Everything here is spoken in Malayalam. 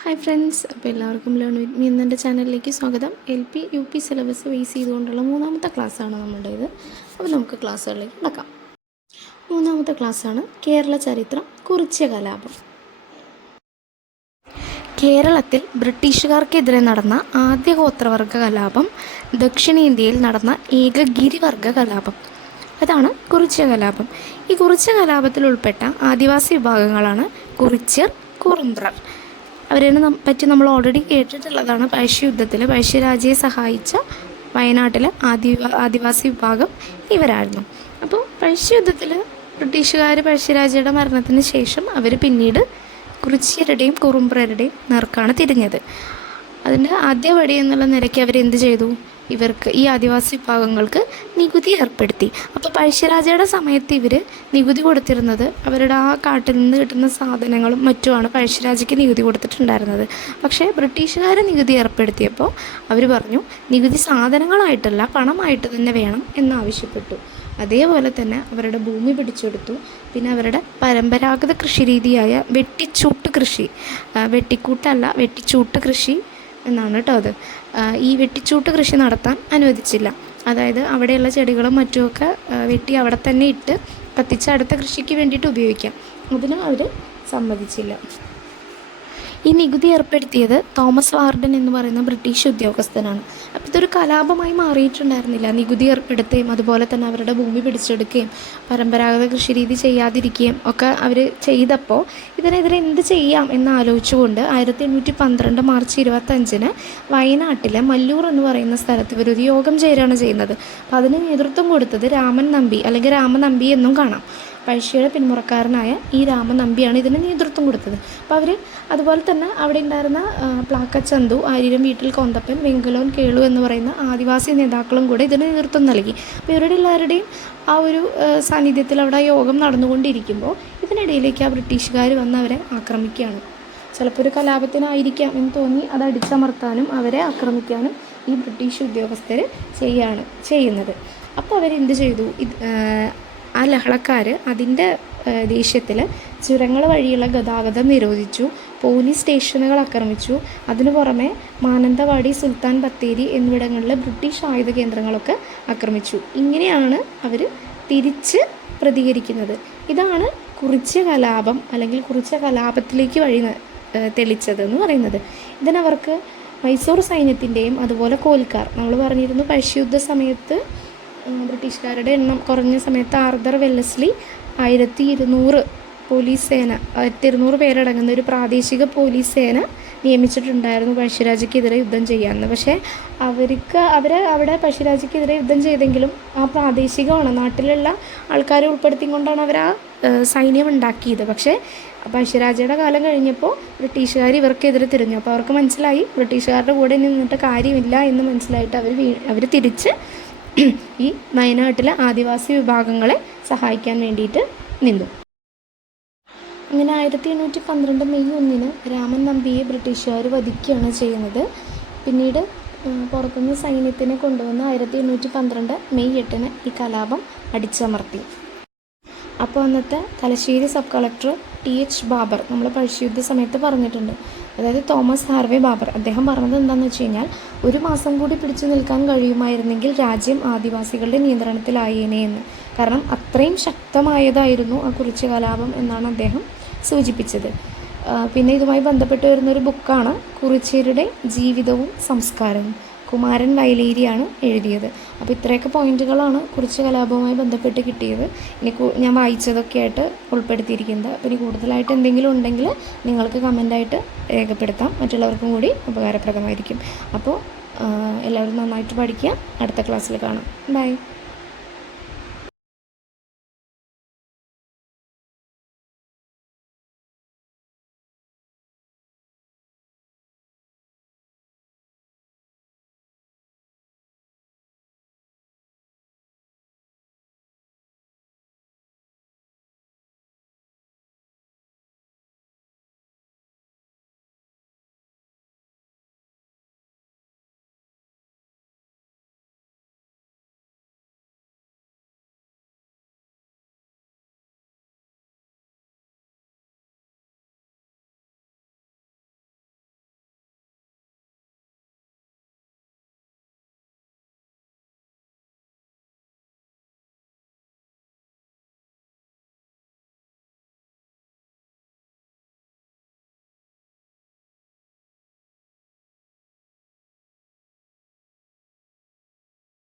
ഹായ് ഫ്രണ്ട്സ്, അപ്പോൾ എല്ലാവർക്കും ലേൺ വിത്ത് മീ എന്നെ ചാനലിലേക്ക് സ്വാഗതം. LP UP സിലബസ് ബേസ് ചെയ്തുകൊണ്ടുള്ള മൂന്നാമത്തെ ക്ലാസ്സാണ് നമ്മുടേത്. അപ്പോൾ നമുക്ക് ക്ലാസ്സുകളിലേക്ക് നടക്കാം. മൂന്നാമത്തെ ക്ലാസ്സാണ് കേരള ചരിത്രം, കുറിച്യ കലാപം. കേരളത്തിൽ ബ്രിട്ടീഷുകാർക്കെതിരെ നടന്ന ആദ്യ ഗോത്രവർഗ കലാപം, ദക്ഷിണേന്ത്യയിൽ നടന്ന ഏക ഗിരിവർഗ കലാപം. അതാണ് കുറിച്യ കലാപം. ഈ കുറിച്യ കലാപത്തിൽ ഉൾപ്പെട്ട ആദിവാസി വിഭാഗങ്ങളാണ് കുറിച്യർ, കുറുമ്പ്രർ. അവരെ പറ്റി നമ്മൾ ഓൾറെഡി കേട്ടിട്ടുള്ളതാണ്. പഴശ്ശിയുദ്ധത്തിൽ പഴശ്ശിരാജയെ സഹായിച്ച വയനാട്ടിലെ ആദിവാസി വിഭാഗം ഇവരായിരുന്നു. അപ്പോൾ പഴശ്ശിയുദ്ധത്തിൽ ബ്രിട്ടീഷുകാർ പഴശ്ശിരാജയുടെ മരണത്തിന് ശേഷം അവർ പിന്നീട് കുറിച്യരുടെയും കുറുമ്പ്രരുടെയും നേർക്കാണ് തിരിഞ്ഞത്. അതിൻ്റെ ആദ്യപടി എന്നുള്ള നിലയ്ക്ക് അവരെന്ത് ചെയ്തു? ഇവർക്ക്, ഈ ആദിവാസി വിഭാഗങ്ങൾക്ക് നികുതി ഏർപ്പെടുത്തി. അപ്പോൾ പഴശ്ശിരാജയുടെ സമയത്ത് ഇവർ നികുതി കൊടുത്തിരുന്നത് അവരുടെ ആ കാട്ടിൽ നിന്ന് കിട്ടുന്ന സാധനങ്ങളും മറ്റുമാണ് പഴശ്ശിരാജയ്ക്ക് നികുതി കൊടുത്തിട്ടുണ്ടായിരുന്നത്. പക്ഷേ ബ്രിട്ടീഷുകാർ നികുതി ഏർപ്പെടുത്തിയപ്പോൾ അവർ പറഞ്ഞു, നികുതി സാധനങ്ങളായിട്ടല്ല പണമായിട്ട് തന്നെ വേണം എന്നാവശ്യപ്പെട്ടു. അതേപോലെ തന്നെ അവരുടെ ഭൂമി പിടിച്ചെടുത്തു. പിന്നെ അവരുടെ പരമ്പരാഗത കൃഷിരീതിയായ വെട്ടിച്ചൂട്ട് കൃഷി, വെട്ടിക്കൂട്ടല്ല വെട്ടിച്ചൂട്ട് കൃഷി എന്നാണ് കേട്ടോ അത്. ഈ വെട്ടിച്ചൂട്ട് കൃഷി നടത്താൻ അനുവദിച്ചില്ല. അതായത് അവിടെയുള്ള ചെടികളും മറ്റുമൊക്കെ വെട്ടി അവിടെ തന്നെ ഇട്ട് കത്തിച്ച് അടുത്ത കൃഷിക്ക് വേണ്ടിയിട്ട് ഉപയോഗിക്കാം. അതിനും അവർ സമ്മതിച്ചില്ല. ഈ നികുതി ഏർപ്പെടുത്തിയത് തോമസ് വാർഡൻ എന്ന് പറയുന്ന ബ്രിട്ടീഷ് ഉദ്യോഗസ്ഥനാണ്. അപ്പോൾ ഇതൊരു കലാപമായി മാറിയിട്ടുണ്ടായിരുന്നില്ല. നികുതി ഏർപ്പെടുത്തുകയും അതുപോലെ തന്നെ അവരുടെ ഭൂമി പിടിച്ചെടുക്കുകയും പരമ്പരാഗത കൃഷിരീതി ചെയ്യാതിരിക്കുകയും ഒക്കെ അവർ ചെയ്തപ്പോൾ ഇതിനെതിരെ എന്ത് ചെയ്യാം എന്നാലോചിച്ചുകൊണ്ട് 1812 മാർച്ച് 25 വയനാട്ടിലെ മല്ലൂർ എന്ന് പറയുന്ന സ്ഥലത്ത് ഇവരൊരു യോഗം ചേരുകയാണ് ചെയ്യുന്നത്. അപ്പോൾ അതിന് നേതൃത്വം കൊടുത്തത് രാമൻ നമ്പി, അല്ലെങ്കിൽ രാമനമ്പി എന്നും കാണാം. പഴശ്ശിയുടെ പിന്മുറക്കാരനായ ഈ രാമനമ്പിയാണ് ഇതിന് നേതൃത്വം കൊടുത്തത്. അപ്പോൾ അവർ അതുപോലെ തന്നെ അവിടെ ഉണ്ടായിരുന്ന പ്ലാക്കച്ചന്തു, ആര്യരം വീട്ടിൽ കോന്തപ്പൻ, വെങ്കലോൻ, കേളു എന്ന് പറയുന്ന ആദിവാസി നേതാക്കളും കൂടെ ഇതിന് നേതൃത്വം നൽകി. അപ്പോൾ ഇവരുടെ എല്ലാവരുടെയും ആ ഒരു സാന്നിധ്യത്തിൽ അവിടെ യോഗം നടന്നുകൊണ്ടിരിക്കുമ്പോൾ ഇതിനിടയിലേക്ക് ആ ബ്രിട്ടീഷുകാർ വന്ന് അവരെ ആക്രമിക്കുകയാണ്. ചിലപ്പോൾ ഒരു കലാപത്തിനായിരിക്കാം എന്ന് തോന്നി അത് അടിച്ചമർത്താനും അവരെ ആക്രമിക്കാനും ഈ ബ്രിട്ടീഷ് ഉദ്യോഗസ്ഥർ ചെയ്യുന്നത്. അപ്പോൾ അവരെന്ത് ചെയ്തു? ആ ലഹളക്കാർ അതിൻ്റെ ദേഷ്യത്തിൽ ചുരങ്ങൾ വഴിയുള്ള ഗതാഗതം നിരോധിച്ചു, പോലീസ് സ്റ്റേഷനുകൾ ആക്രമിച്ചു. അതിനു പുറമെ മാനന്തവാടി, സുൽത്താൻ ബത്തേരി എന്നിവിടങ്ങളിലെ ബ്രിട്ടീഷ് ആയുധ കേന്ദ്രങ്ങളൊക്കെ ആക്രമിച്ചു. ഇങ്ങനെയാണ് അവർ തിരിച്ച് പ്രതികരിക്കുന്നത്. ഇതാണ് കുറിച്യ കലാപം, അല്ലെങ്കിൽ കുറിച്യ കലാപത്തിലേക്ക് വഴി തെളിച്ചതെന്ന് പറയുന്നത്. ഇതിനവർക്ക് മൈസൂർ സൈന്യത്തിൻ്റെയും അതുപോലെ കോൽക്കാർ, നമ്മൾ പറഞ്ഞിരുന്നു പഴശ്ശിയുദ്ധ സമയത്ത് ബ്രിട്ടീഷുകാരുടെ എണ്ണം കുറഞ്ഞ സമയത്ത് ആർതർ വെല്ലസ്ലി 1200 പോലീസ് സേന, 1200 പേരടങ്ങുന്ന ഒരു പ്രാദേശിക പോലീസ് സേന നിയമിച്ചിട്ടുണ്ടായിരുന്നു പഴശ്ശിരാജയ്ക്കെതിരെ യുദ്ധം ചെയ്യാമെന്ന്. പക്ഷേ അവിടെ പഴശ്ശിരാജയ്ക്കെതിരെ യുദ്ധം ചെയ്തെങ്കിലും ആ പ്രാദേശികമാണ്, നാട്ടിലുള്ള ആൾക്കാരെ ഉൾപ്പെടുത്തിക്കൊണ്ടാണ് അവർ ആ സൈന്യം ഉണ്ടാക്കിയത്. പക്ഷേ പഴശ്ശിരാജയുടെ കാലം കഴിഞ്ഞപ്പോൾ ബ്രിട്ടീഷുകാർ ഇവർക്കെതിരെ തിരിഞ്ഞു. അപ്പോൾ അവർക്ക് മനസ്സിലായി ബ്രിട്ടീഷുകാരുടെ കൂടെ നിന്നിട്ട് കാര്യമില്ല എന്ന് മനസ്സിലായിട്ട് അവർ തിരിച്ച് ഈ വയനാട്ടിലെ ആദിവാസി വിഭാഗങ്ങളെ സഹായിക്കാൻ വേണ്ടിയിട്ട് നിന്നു. അങ്ങനെ 1812 മെയ് 1 രാമൻ നമ്പിയെ ബ്രിട്ടീഷുകാർ വധിക്കുകയാണ് ചെയ്യുന്നത്. പിന്നീട് പുറത്തുനിന്ന് സൈന്യത്തിനെ കൊണ്ടുവന്ന് 1812 മെയ് 8 ഈ കലാപം അടിച്ചമർത്തി. അപ്പോൾ അന്നത്തെ Thalassery sub collector TH Baber, നമ്മൾ പഴശ്ശിയുദ്ധ സമയത്ത് പറഞ്ഞിട്ടുണ്ട്, അതായത് തോമസ് ഹാർവേ ബാബർ, അദ്ദേഹം പറഞ്ഞത് എന്താണെന്ന് വെച്ച് കഴിഞ്ഞാൽ, 1 മാസം കൂടി പിടിച്ചു നിൽക്കാൻ കഴിയുമായിരുന്നെങ്കിൽ രാജ്യം ആദിവാസികളുടെ നിയന്ത്രണത്തിലായേനെ എന്ന്. കാരണം അത്രയും ശക്തമായതായിരുന്നു ആ കുറിച്യ കലാപം എന്നാണ് അദ്ദേഹം സൂചിപ്പിച്ചത്. പിന്നെ ഇതുമായി ബന്ധപ്പെട്ട് വരുന്നൊരു ബുക്കാണ് കുറിച്യരുടെ ജീവിതവും സംസ്കാരവും. കുമാരൻ വയലേരിയാണ് എഴുതിയത്. അപ്പോൾ ഇത്രയൊക്കെ പോയിന്റുകളാണ് കുറിച്യ കലാപവുമായി ബന്ധപ്പെട്ട് കിട്ടിയത്. ഇനി ഞാൻ വായിച്ചതൊക്കെ ആയിട്ട് ഉൾപ്പെടുത്തിയിരിക്കുന്നത്. അപ്പോൾ ഇനി കൂടുതലായിട്ട് എന്തെങ്കിലും ഉണ്ടെങ്കിൽ നിങ്ങൾക്ക് കമൻ്റായിട്ട് രേഖപ്പെടുത്താം, മറ്റുള്ളവർക്കും കൂടി ഉപകാരപ്രദമായിരിക്കും. അപ്പോൾ എല്ലാവരും നന്നായിട്ട് പഠിക്കുക. അടുത്ത ക്ലാസ്സിൽ കാണാം. ബൈ.